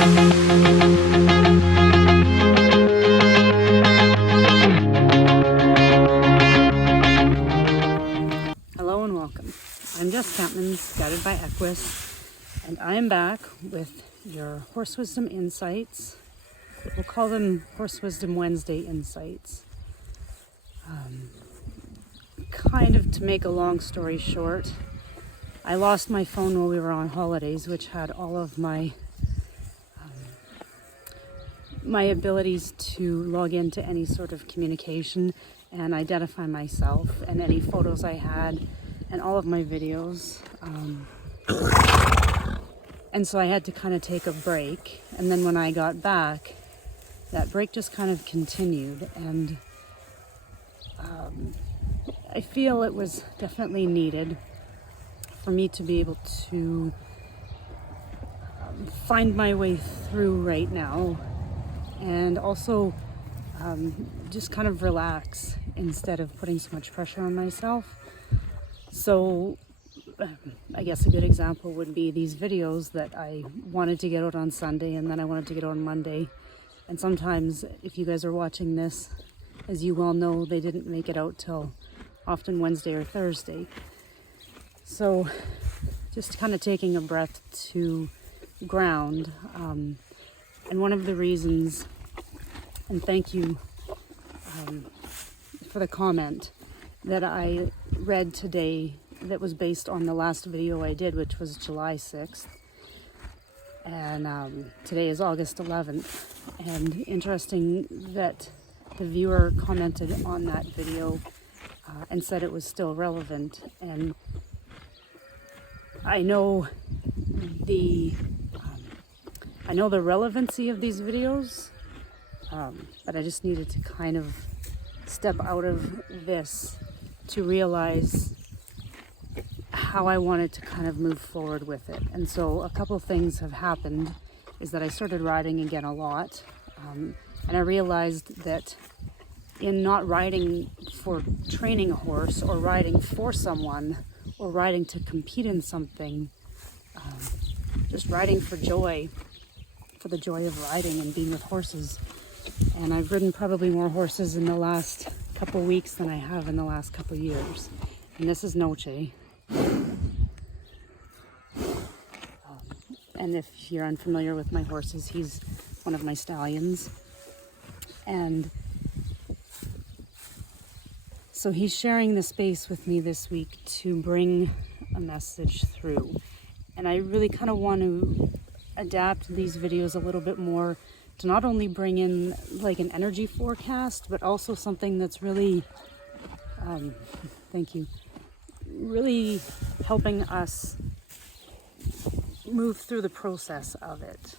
Hello and welcome. I'm Jess Campmans, guided by Equus, and I am back with your Horse Wisdom Insights. We'll call them Horse Wisdom Wednesday Insights. Kind of to make a long story short, I lost my phone while we were on holidays, which had all of my abilities to log into any sort of communication and identify myself, and any photos I had and all of my videos. And so I had to kind of take a break, and then when I got back, that break just kind of continued, and I feel it was definitely needed for me to be able to find my way through right now, and also just kind of relax instead of putting so much pressure on myself. So I guess a good example would be these videos that I wanted to get out on Sunday, and then I wanted to get out on Monday. And sometimes, if you guys are watching this, as you well know, they didn't make it out till often Wednesday or Thursday. So just kind of taking a breath to ground. And one of the reasons, and thank you for the comment that I read today that was based on the last video I did, which was July 6th. And today is August 11th. And interesting that the viewer commented on that video and said it was still relevant. And I know the relevancy of these videos, but I just needed to kind of step out of this to realize how I wanted to kind of move forward with it. And so a couple things have happened, is that I started riding again a lot, and I realized that in not riding for training a horse or riding for someone or riding to compete in something, just riding for joy, for the joy of riding and being with horses. And I've ridden probably more horses in the last couple weeks than I have in the last couple years. And this is Noche. And if you're unfamiliar with my horses, he's one of my stallions. And so he's sharing the space with me this week to bring a message through. And I really kind of want to adapt these videos a little bit more to not only bring in like an energy forecast, but also something that's really, thank you, really helping us move through the process of it.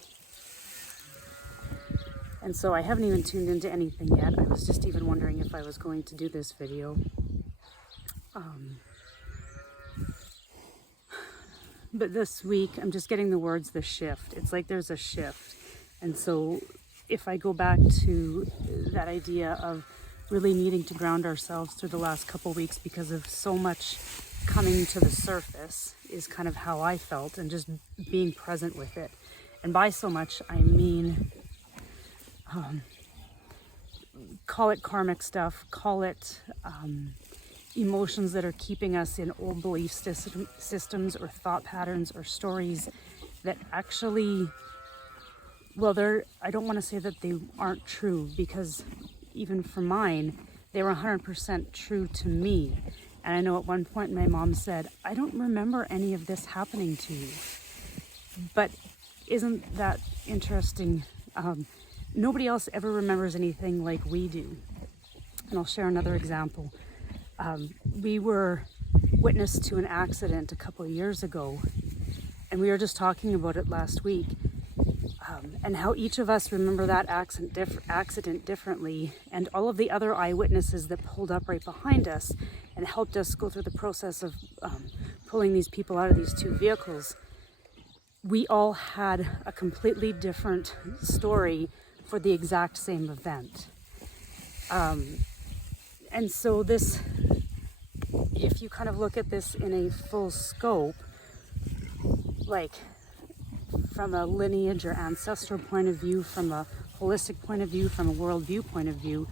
And so I haven't even tuned into anything yet. I was just even wondering if I was going to do this video. But this week, I'm just getting the words, the shift. It's like there's a shift. And so if I go back to that idea of really needing to ground ourselves through the last couple weeks because of so much coming to the surface, is kind of how I felt, and just being present with it. And by so much, I mean, call it karmic stuff, call it emotions that are keeping us in old belief systems or thought patterns or stories that actually, well, I don't want to say that they aren't true, because even for mine, they were 100% true to me. And I know at one point my mom said, I don't remember any of this happening to you. But isn't that interesting? Nobody else ever remembers anything like we do. And I'll share another example. We were witness to an accident a couple of years ago, and we were just talking about it last week, and how each of us remember that accident differently, and all of the other eyewitnesses that pulled up right behind us and helped us go through the process of pulling these people out of these two vehicles. We all had a completely different story for the exact same event. And so this, if you kind of look at this in a full scope, like from a lineage or ancestral point of view, from a holistic point of view, from a worldview point of view,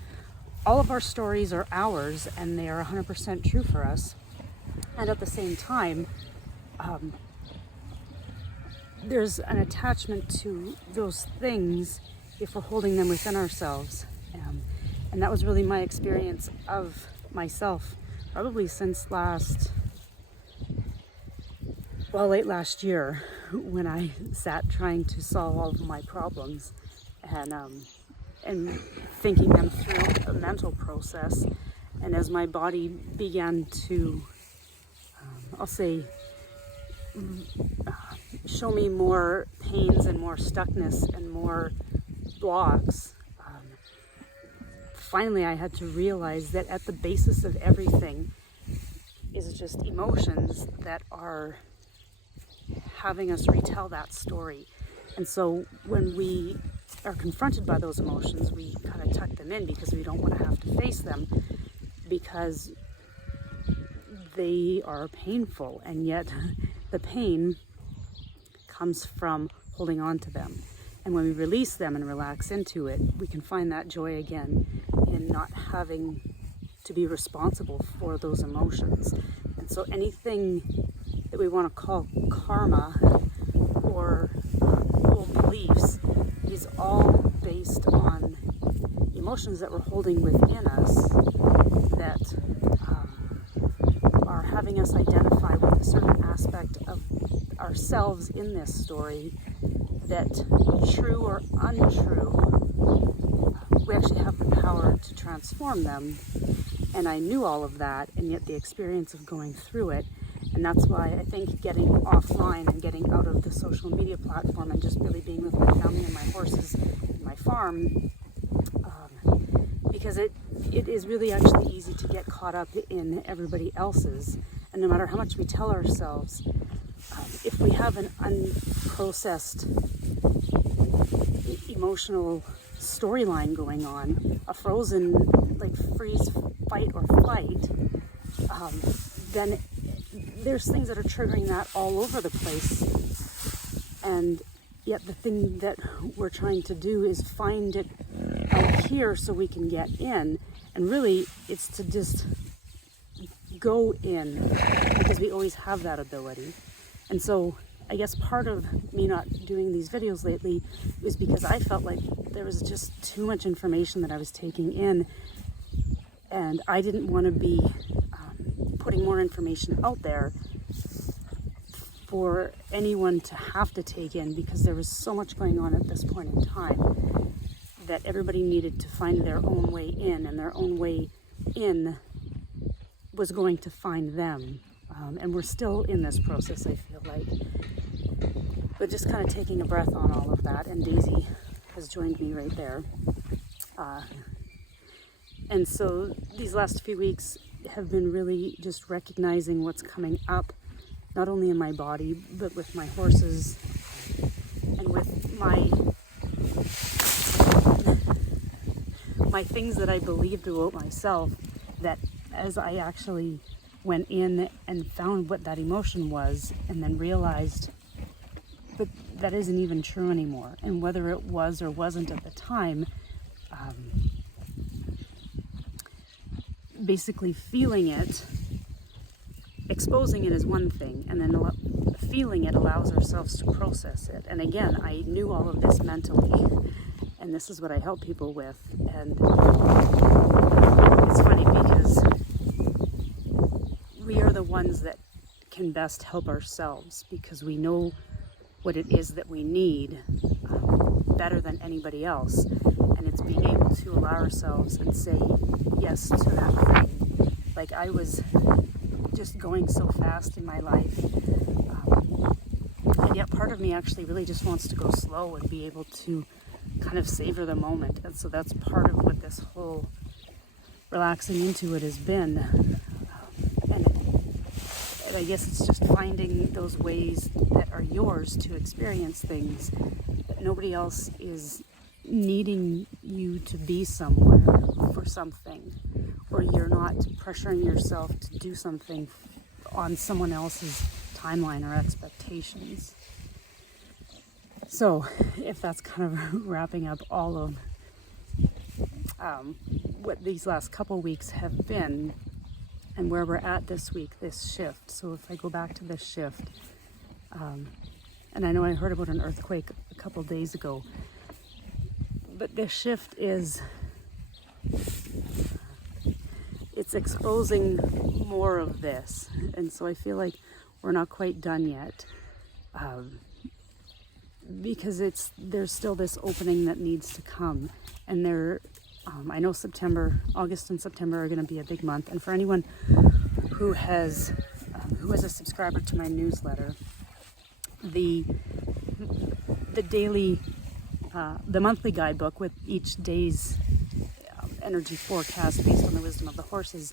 all of our stories are ours and they are 100% true for us. And at the same time, there's an attachment to those things if we're holding them within ourselves. And that was really my experience of myself, probably since late last year, when I sat trying to solve all of my problems and thinking them through a mental process. And as my body began to, I'll say, show me more pains and more stuckness and more blocks, finally I had to realize that at the basis of everything is just emotions that are having us retell that story. And so when we are confronted by those emotions, we kind of tuck them in because we don't want to have to face them, because they are painful, and yet the pain comes from holding on to them. And when we release them and relax into it, we can find that joy again in not having to be responsible for those emotions. And so anything that we want to call karma or old beliefs is all based on emotions that we're holding within us that are having us identify with a certain aspect of ourselves in this story that, true or untrue, we actually have the power to transform them. And I knew all of that, and yet the experience of going through it, and that's why I think getting offline and getting out of the social media platform and just really being with my family and my horses and my farm, because it is really actually easy to get caught up in everybody else's. And no matter how much we tell ourselves, if we have an unprocessed emotional storyline going on, a frozen, like, freeze, fight, or flight, then there's things that are triggering that all over the place. And yet the thing that we're trying to do is find it out here so we can get in. And really, it's to just go in, because we always have that ability. And so I guess part of me not doing these videos lately is because I felt like there was just too much information that I was taking in, and I didn't want to be putting more information out there for anyone to have to take in, because there was so much going on at this point in time that everybody needed to find their own way in, and their own way in was going to find them. And we're still in this process, I feel like. But just kind of taking a breath on all of that, and Daisy has joined me right there. And so these last few weeks have been really just recognizing what's coming up, not only in my body, but with my horses and with my things that I believed about myself, that as I actually went in and found what that emotion was, and then realized that that isn't even true anymore. And whether it was or wasn't at the time, basically feeling it, exposing it is one thing, and then feeling it allows ourselves to process it. And again, I knew all of this mentally, and this is what I help people with. And it's funny because we are the ones that can best help ourselves, because we know what it is that we need better than anybody else. And it's being able to allow ourselves and say yes to that thing. Like, I was just going so fast in my life, and yet part of me actually really just wants to go slow and be able to kind of savor the moment. And so that's part of what this whole relaxing into it has been. And I guess it's just finding those ways that are yours to experience things, that nobody else is needing you to be somewhere for something, or you're not pressuring yourself to do something on someone else's timeline or expectations. So if that's kind of wrapping up all of what these last couple weeks have been and where we're at this week, this shift. So if I go back to this shift, and I know I heard about an earthquake a couple days ago, but this shift is, it's exposing more of this. And so I feel like we're not quite done yet, because there's still this opening that needs to come. And I know August and September are going to be a big month. And for anyone who is a subscriber to my newsletter, the monthly guidebook with each day's energy forecast based on the wisdom of the horses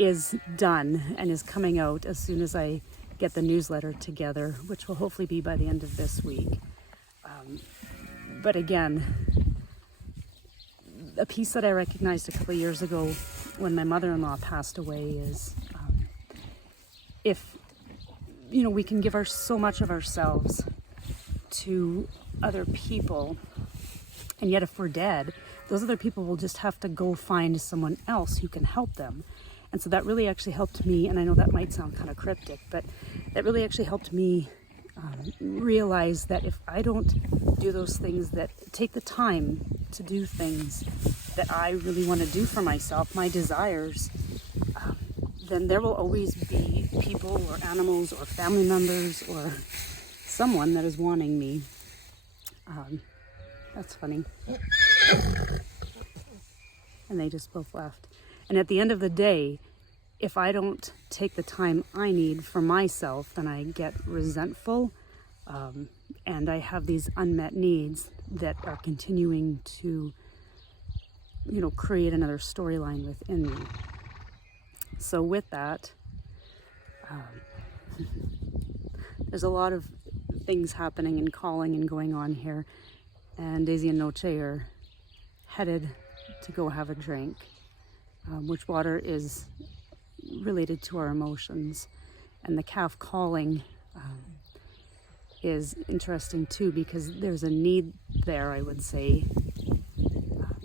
is done and is coming out as soon as I get the newsletter together, which will hopefully be by the end of this week. But again, a piece that I recognized a couple of years ago when my mother-in-law passed away is if we can give so much of ourselves to other people, and yet if we're dead, those other people will just have to go find someone else who can help them. And so that really actually helped me, and I know that might sound kind of cryptic, but that really actually helped me realize that if I don't do those things, that take the time to do things that I really want to do for myself, my desires, then there will always be people or animals or family members or someone that is wanting me. That's funny. And they just both left. And at the end of the day, if I don't take the time I need for myself, then I get resentful, and I have these unmet needs that are continuing to, create another storyline within me. So with that, there's a lot of things happening and calling and going on here, and Daisy and Noche are headed to go have a drink, which water is related to our emotions. And the calf calling is interesting too, because there's a need there, I would say.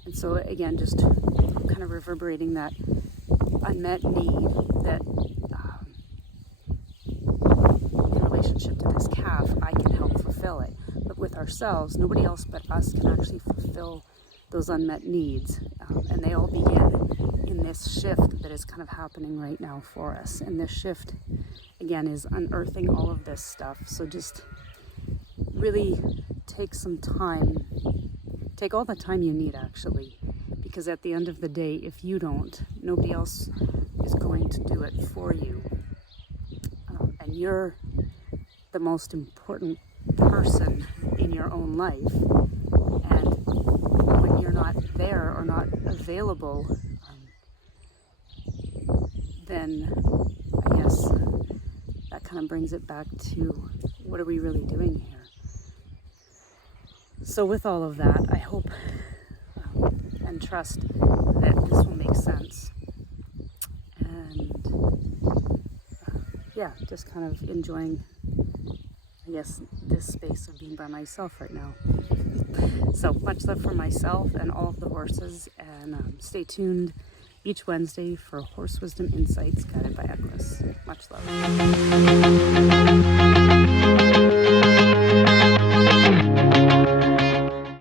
And so again, just kind of reverberating that unmet need that in relationship to this calf, I can help fulfill it. But with ourselves, nobody else but us can actually fulfill those unmet needs. And they all begin in this shift that is kind of happening right now for us. And this shift, again, is unearthing all of this stuff. So just really take some time. Take all the time you need, actually. Because at the end of the day, if you don't, nobody else is going to do it for you. And you're the most important person in your own life. And when you're not there or not available, then I guess that kind of brings it back to what are we really doing here? So with all of that, I hope and trust that this will make sense. And just kind of enjoying, I guess, this space of being by myself right now. So much love for myself and all of the horses, and stay tuned each Wednesday for Horse Wisdom Insights guided by Equus. Much love.